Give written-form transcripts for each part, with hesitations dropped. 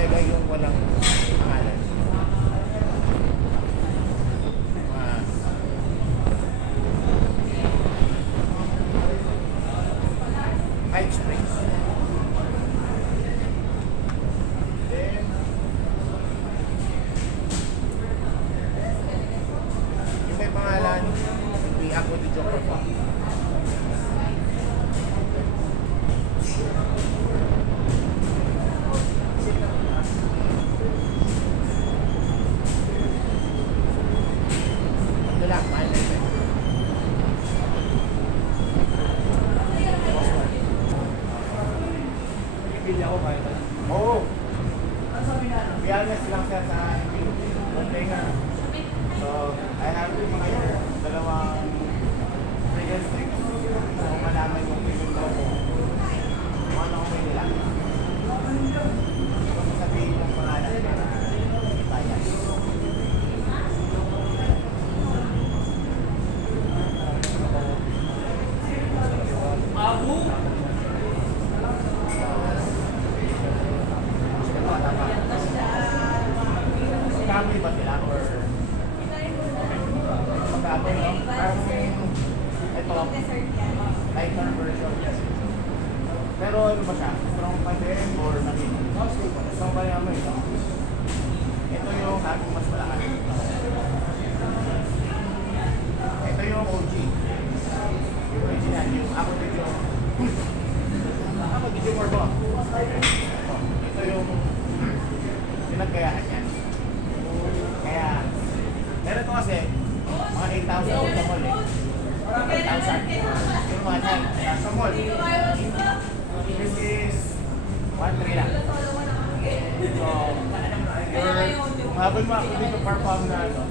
Omega yung walang pangalan. Hype Springs. Then, yung may pangalan, may ako di Joker pa. Ito lang, mahal na ito. Bili ako kahit ano. Oo. Biyernes lang siya sa Montenga. So, I have mga dalawang freelance tricks. So, malaman yung pipin ko kung ano ko may nila. Kung sabihin yung pangalan para ibayan. Magkakamoy ba sila? Or magkakamoy, no? Parang ito, lighter version. Pero ano ba siya? Strong pa din or natin? Strong pa rin amoy, no? Ito yung haging mas malakas. Ito yung OG. Yung original, yung ako din yung ako din yung Morbo. Ito yung pinagkayahan yan. Kaya, meron ito kasi mga 8,000 out sa mall eh. 8,000. Yung mga dyan, sa mall. This is 1,300 lang. So, kung habang mo ako dito perform na ano,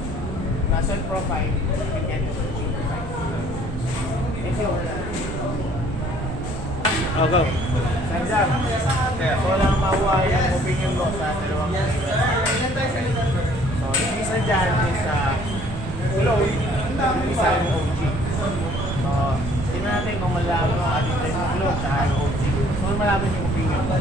na self-profile, you can get it for cheaper price. If you were Oh, go. Sanjam, so lang makuha yung opinion ko sa dalawang so, yung isa dyan is clone, yung isa yung OG. So, tingnan natin kung malaman mo atin tayo yung clone sa OG. So, malaman yung opinion ko.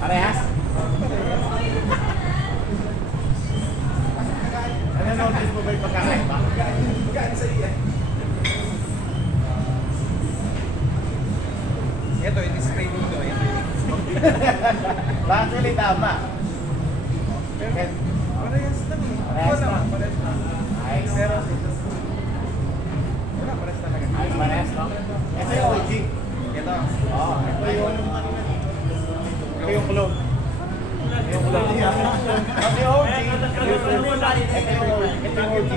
Parehas? Ano notice mo ba yung pagkakaiba? Ito, i-display dito. Actually, tama. Parehas lang eh. Parehas lang. Parehas lang. Nice. Pero, wala, parehas talaga. Ay, parehas, no? Ito yung OG. Ito. Oo, ito yung clone. Yung clone. Kasi OG, ito yung OG.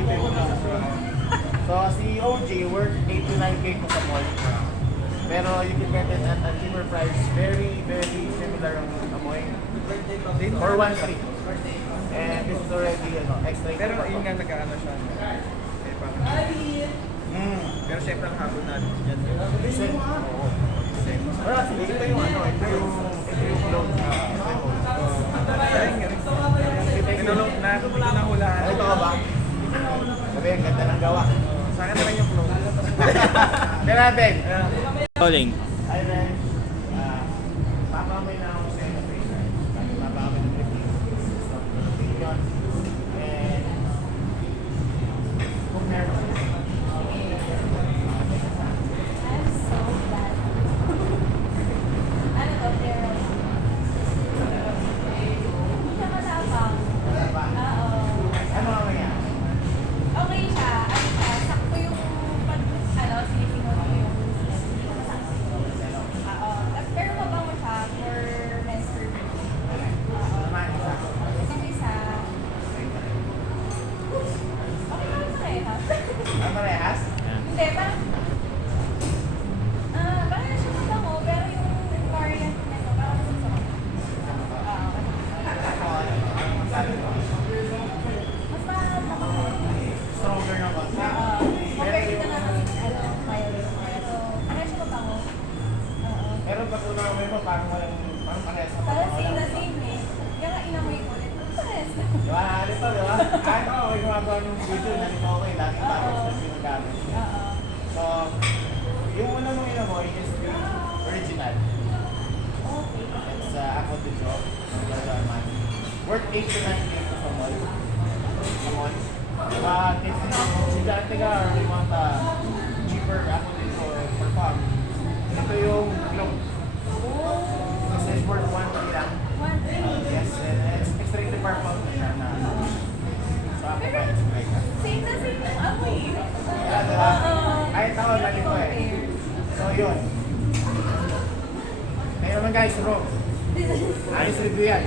So, si OG worth 8 to 9K po sa mall. Pero you can get it at a cheaper price. Very, very similar ang amoy. For 1.3. And this is already extra. Pero yun nga nag-ano siya. Eh, parang, pero syempre ang habol natin dyan. Listen. Oo. Pero actually, ito yung clone. Pinulog na, hindi ko nahulaan. Ito ka ba? Sabi, ang ganda ng gawa. Sa akin naman yung flow. Kaya natin. Calling. Hi, Ben. Papamoy na ako sa inyo. Papamoy ng review. Opinion. And compare mo. Ano ang nangyari? Okay siya. Ano siya? Sakto yung pag, sinisingo mo yung pero mabango siya for men's perfume. Naman isa. Yung isa, okay lang parehas. Ang parehas? Hindi, parang, parang siya mabango, pero yung variant nito, parang masasama. Sabi ko. Mas mabango. Stronger ng konti. Compared dito na mild. Pero, parang siya mabango. Pero pag unamoy mo, parang parehas na Parang pa. same na same eh. Kaya nga inamoy ko ulit. Parehas na. Di ba? Ano to, di ba? Kahit ako, may gumagawa ng video, nalito ako eh. Dating parang Oo. sa sinagamit. Oo. So, yung una mong inamoy, worth 8 to 9K sa mall. Sa mall. If si Jantega or you want cheaper ako dito for farm, ito yung globe. This is worth 1K lang. 1 Yes, and it's extremely purple na siya na. So ako Pero, ba, it's great. same na same yung ako eh. Yeah, diba? Kahit ako lagi ko eh. So yun. Ngayon naman guys, bro. Ayos review yan.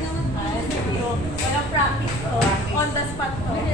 Walang practice to. On the spot to.